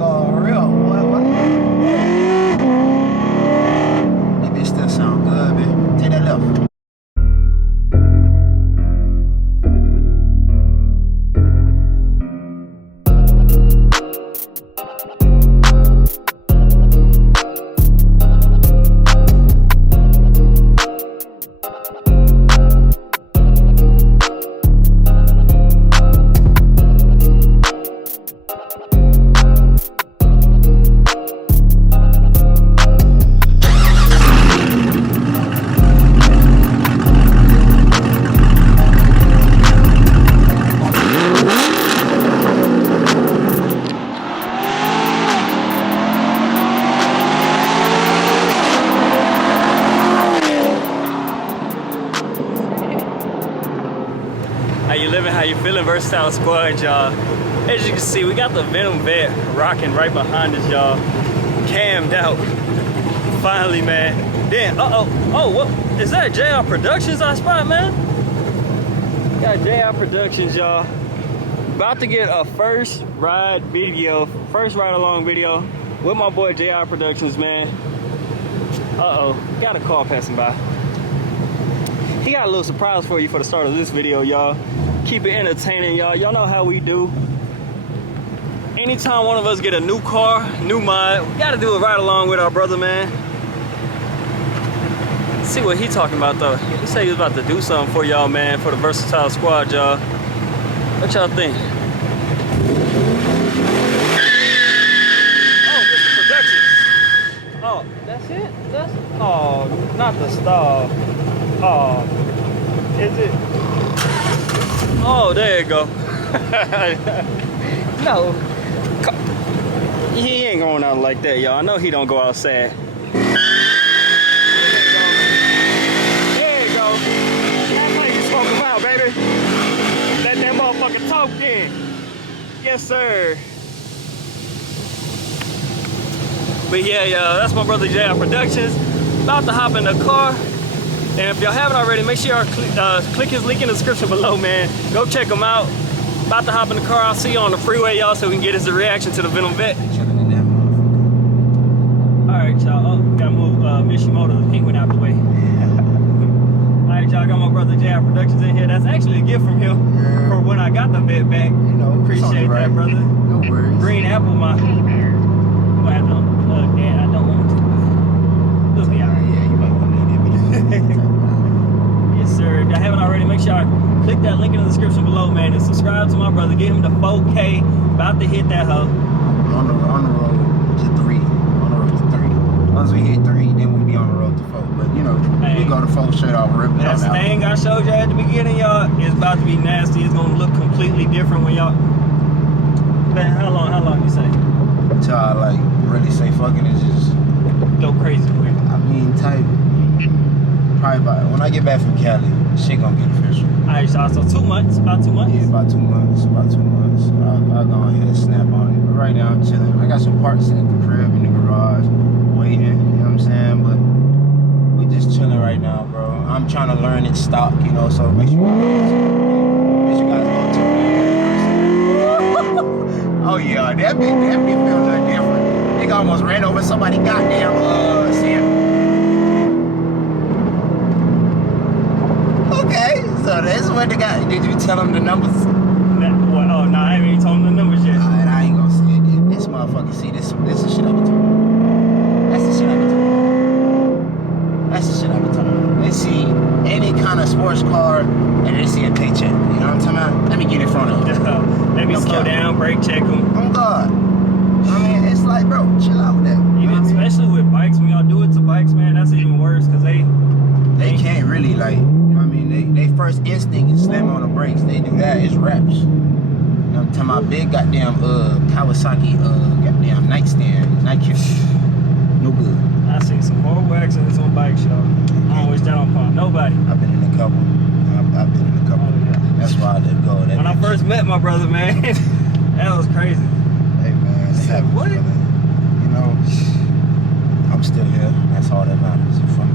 go real. What? That bitch still sound good, man. Take that left. How you living, how you feeling, Versatile Squad, y'all. As you can see, we got the Venom Vet rocking right behind us, y'all. Cammed out. Finally, man. Then, oh, what? Is that JR Productions I spot, man? Got JR Productions, y'all. About to get a first ride along video with my boy JR Productions, man. Got a car passing by. He got a little surprise for you for the start of this video, y'all. Keep it entertaining, y'all. Y'all know how we do. Anytime one of us get a new car, new mod, we gotta do it right along with our brother, man. Let's see what he talking about, though. He said he was about to do something for y'all, man, for the Versatile Squad, y'all. What y'all think? Oh, Mr. Productions. Oh, that's it? Oh, not the stall. Oh, is it? Oh, there you go. No, he ain't going out like that, y'all. I know he don't go outside. There you go. That's how you smoke him out, baby. Let that motherfucker talk in. Yes, sir. But yeah, y'all, that's my brother JR Productions. About to hop in the car. And if y'all haven't already, make sure y'all click his link in the description below, man. Go check him out. About to hop in the car. I'll see you on the freeway, y'all, so we can get his reaction to the Venom Vet. Alright, y'all. Oh, we gotta move Mishimoto, the pink one, out the way. Alright, y'all. Got my brother JR Productions in here. That's actually a gift from him for when I got the vet back. You know, appreciate that, brother. No worries. Green apple, my. I have to unplug that. I don't want to. Let's be alright. Yeah, you might want to need it. Yes, sir. If y'all haven't already, make sure y'all click that link in the description below, man, and subscribe to my brother. Get him to 4K. About to hit that hoe. On the road to 3. On the road to 3. Once we hit 3, then we'll be on the road to 4. But you know, we go to 4 straight off, rip it out. That thing I showed you at the beginning, y'all, is about to be nasty. It's gonna look completely different when y'all. Man, how long you say? Till I like really say fucking it, just go crazy quick. I mean, type. Probably when I get back from Cali, shit gonna get official. Alright, y'all, so 2 months, about 2 months? Yeah, about 2 months, I'll go ahead and snap on it. But right now I'm chilling. I got some parts in the crib, in the garage, waiting, you know what I'm saying? But we just chilling right now, bro. I'm trying to learn its stock, you know, so make sure you guys go to me. Oh yeah, that big feels a little different. Nigga almost ran over somebody goddamn Sam. Okay, so this is what the guy. Did you tell him the numbers? Oh no, I haven't even told him the numbers yet. Alright, I ain't gonna say it. This motherfucker, see, this is the shit I be talking about. That's the shit I be talking about. That's the shit I be talking about. They see any kind of sports car and they see a paycheck. You know what I'm talking about? Let me get in front of them. Let me slow down, brake check them. Oh God. I mean, it's like, bro, chill out with that. Even especially with bikes, when y'all do it to bikes, man, that's even worse because they can't really like. They first instinct is slam on the brakes. They do that, it's raps. You know, I'm talking about big goddamn Kawasaki goddamn nightstand, Nike. No good. I seen some horrible accidents on bikes, y'all. I don't wish that on nobody. I've been in a couple. I've been in a couple. Oh, yeah. That's why I let go of that. When I first met my brother, man, that was crazy. Hey man, it happens, what? Brother. You know, I'm still here. That's all that matters. You feel me?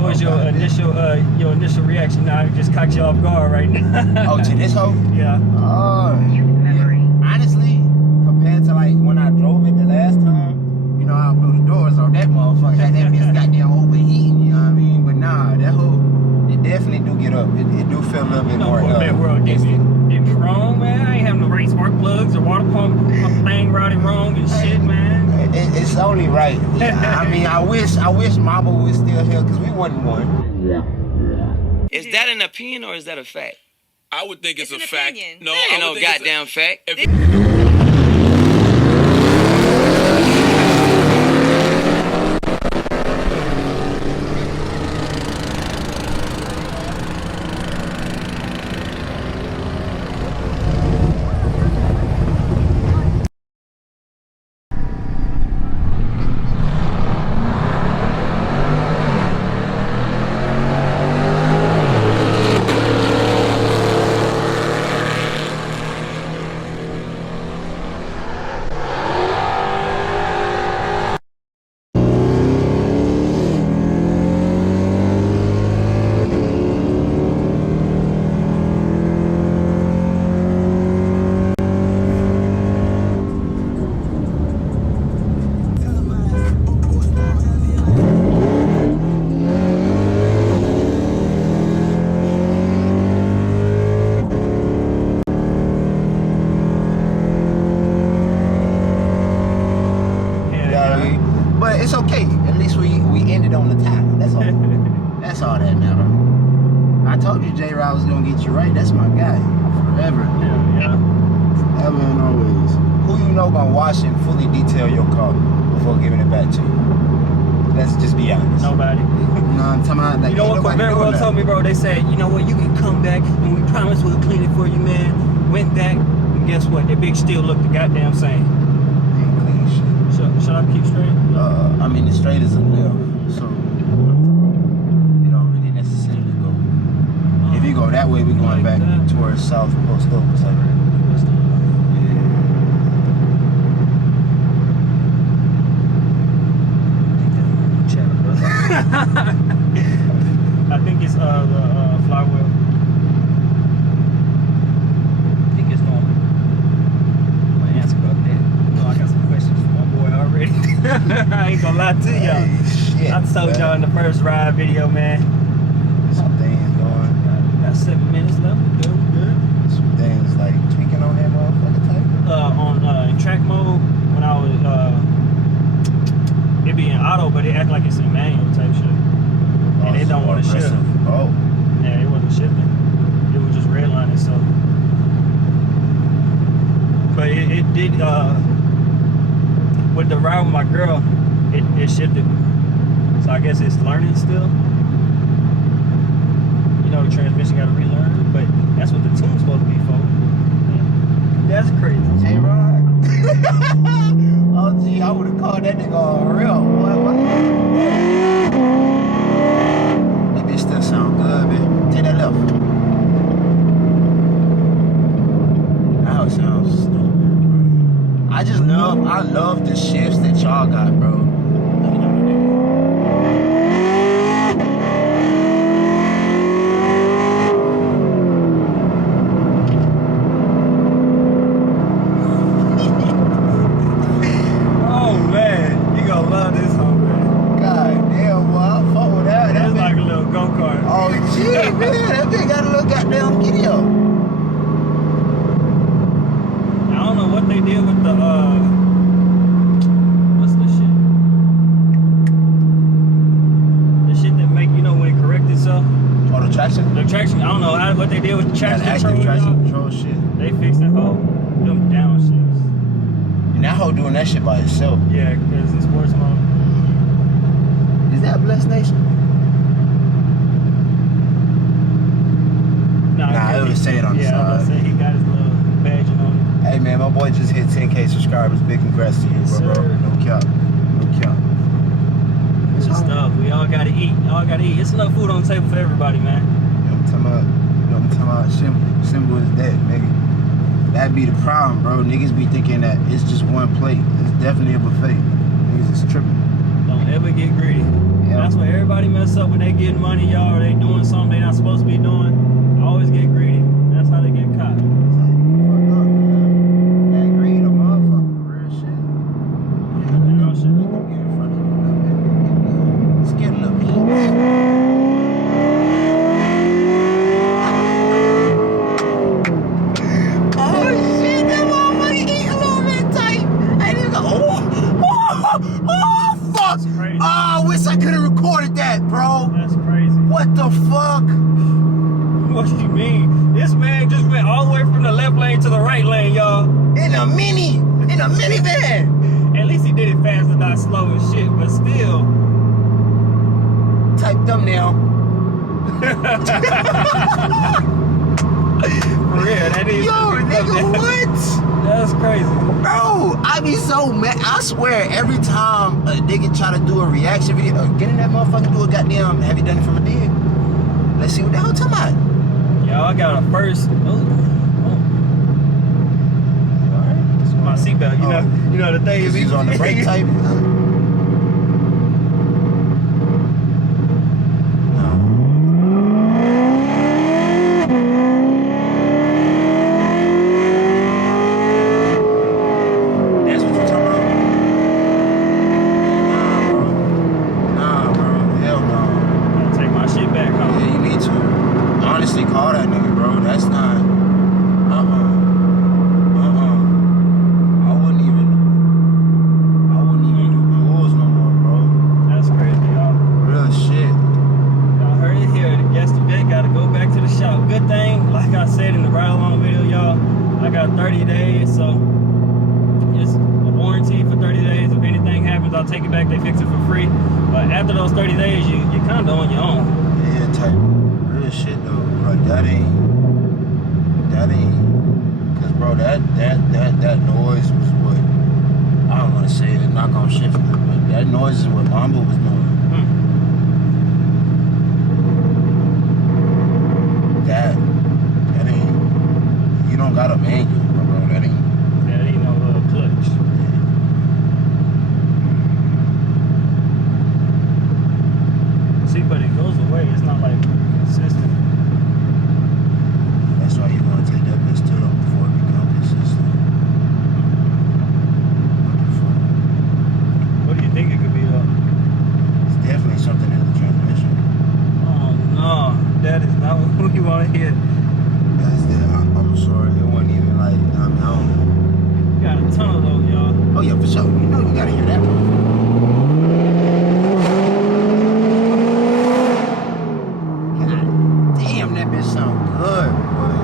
What was your initial reaction? Now it just caught you off guard right now. Oh, to this hoe? Yeah. Oh, yeah. Honestly, compared to everything right and wrong and shit, man. It's only right. I mean, I wish Mama was still here because we wasn't one. Is that an opinion or is that a fact? I would think it's a fact. Opinion. No, Ain't no goddamn fact. But it's okay. At least we ended on the top. That's all. That's all that matters. I told you J-Rod was gonna get you right. That's my guy. Forever. Yeah. Ever and always. Who you know gonna wash and fully detail your car before giving it back to you? Let's just be honest. Nobody. No, I'm talking about like, You know what Corvette World told me, bro? They said, you know what, you can come back and we promise we'll clean it for you, man. Went back, and guess what? That big still looked the goddamn same. Ain't clean shit. Should I keep straight? I mean, the straight is a left, so you don't really necessarily go. If you go that way, we're going Like back that. towards South Post Oak, right? I think it's the flywheel. I think it's normal. I'm gonna answer about that. You know, I got some questions for my boy already. I ain't gonna lie to y'all. Hey, shit, I told y'all in the first ride video, man. Some things going. Got 7 minutes left. We good. Some things like tweaking on that motherfucker type. On track mode, when I was it be in auto, but it act like it's in manual type shit. And it don't want to shift. Oh. Yeah, it wasn't shifting. It was just redlining itself. But it did, with the ride with my girl, it shifted. So I guess it's learning still. You know, the transmission got to relearn, but that's what the tune's supposed to be for. That's crazy. J-Rod. Oh, gee, I would have called that nigga on real. What? That bitch still sound good, man. Take that left. Now it sounds stupid, bro. I love the shifts that y'all got, bro. Look at that. Oh man, you gonna love this one, man. God damn, boy, I'm fucking with that. That's like a little go-kart. Oh, gee, man, that bitch got a little goddamn giddy up. I don't know what they did with the what's the shit? The shit that make, you know, when it corrects itself. Oh, the traction? The traction, I don't know what they did with the traction That's control. active traction y'all. control shit. They fixed that whole them down shits. And that hoe doing that shit by itself. Yeah, because it's sports mode. Is that Blessed Nation? Nah, it would say it on the yeah, I was side. gonna say he got his little badging on it. Hey man, my boy just hit 10K subscribers. Big congrats to you, Yes, bro. sir. No cap. No cap. Good stuff. We all gotta eat. It's enough food on the table for everybody, man. You know what I'm talking about? Simple as that, nigga. That be the problem, bro. Niggas be thinking that it's just one plate. It's definitely a buffet. Niggas is tripping. Don't ever get greedy. Yeah. That's where everybody mess up when they getting money, y'all, or they doing something they not supposed to be doing. Always get greedy. That's how they get caught. That's how you get fucked up, man. That greed, a motherfucker. Real shit. Yeah, real shit. Let them get in front of you a little bit. Let's get a little beats. Oh shit, that motherfucker eat a little bit tight. In a minivan. At least he did it fast and not slow and shit, but still. Type thumbnail. For real, that is. Yo, nigga, what? That's crazy. Bro, I be so mad. I swear, every time a nigga try to do a reaction video, or get in that motherfucker, do a goddamn, have you done it from a dig? Let's see what the hell talking about. Yo, I got a first. Alright. My seatbelt, you know the thing is He's on the brake type. I'll take it back, they fix it for free. But after those 30 days, you're kind of on your own. Yeah, type real shit though. Like that ain't, cause bro, that noise was what, I don't want to say it, knock on shit, but that noise is what Mamba was doing. That ain't, you don't got a manual, bro, that ain't no clutch. See, but it goes away. It's not like consistent. That's why you want to take that bitch to them before it becomes consistent. What do you think it could be though? It's definitely something in the transmission. Oh no, that is not what we want to hear. That's that. I'm sorry. It wasn't even like, I mean, I don't know. You got a ton of those, y'all. Oh yeah, for sure. You know you gotta hear that one. Damn, that bitch sound good, boy.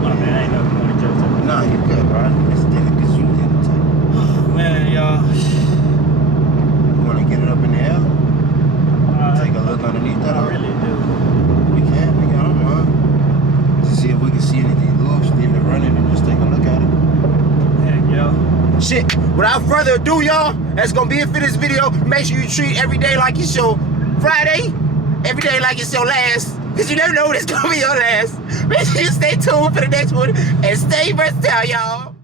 My bad, I ain't never want to judge. Nah, you good, bro. It's different because you did it. Man, y'all. You want to get it up in the air? Take a look underneath that? I really do. We can, nigga. I don't mind. Just see if we can see anything loose, leave it running, and just take a look at it. Heck, yo. Shit, without further ado, y'all, that's gonna be it for this video. Make sure you treat every day like it's your Friday, every day like it's your last, because you never know when it's gonna be your last. Make sure you stay tuned for the next one, and stay versatile, y'all.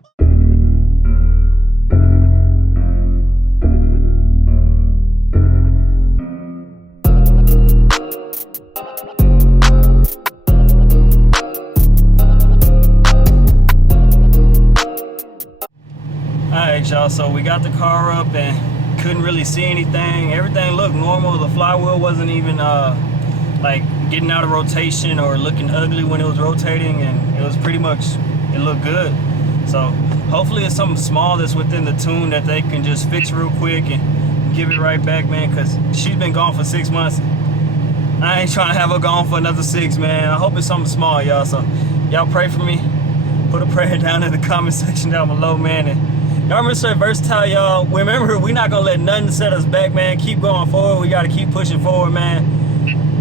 Alright, y'all, so we got the car up and couldn't really see anything. Everything looked normal. The flywheel wasn't even like getting out of rotation or looking ugly when it was rotating, and it was pretty much, it looked good. So hopefully it's something small that's within the tune that they can just fix real quick and give it right back, man, because she's been gone for 6 months. I ain't trying to have her gone for another 6, man. I hope it's something small, y'all. So y'all pray for me. Put a prayer down in the comment section down below, man. And y'all remember to stay versatile, y'all. Remember, we're not gonna let nothing set us back, man. Keep going forward. We gotta keep pushing forward, man.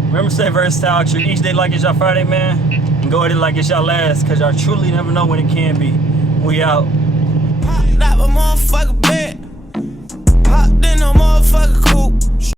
Remember to stay versatile. Treat each day like it's your Friday, man. And go at it like it's your last, because y'all truly never know when it can be. We out. Pop that motherfucker bed. Pop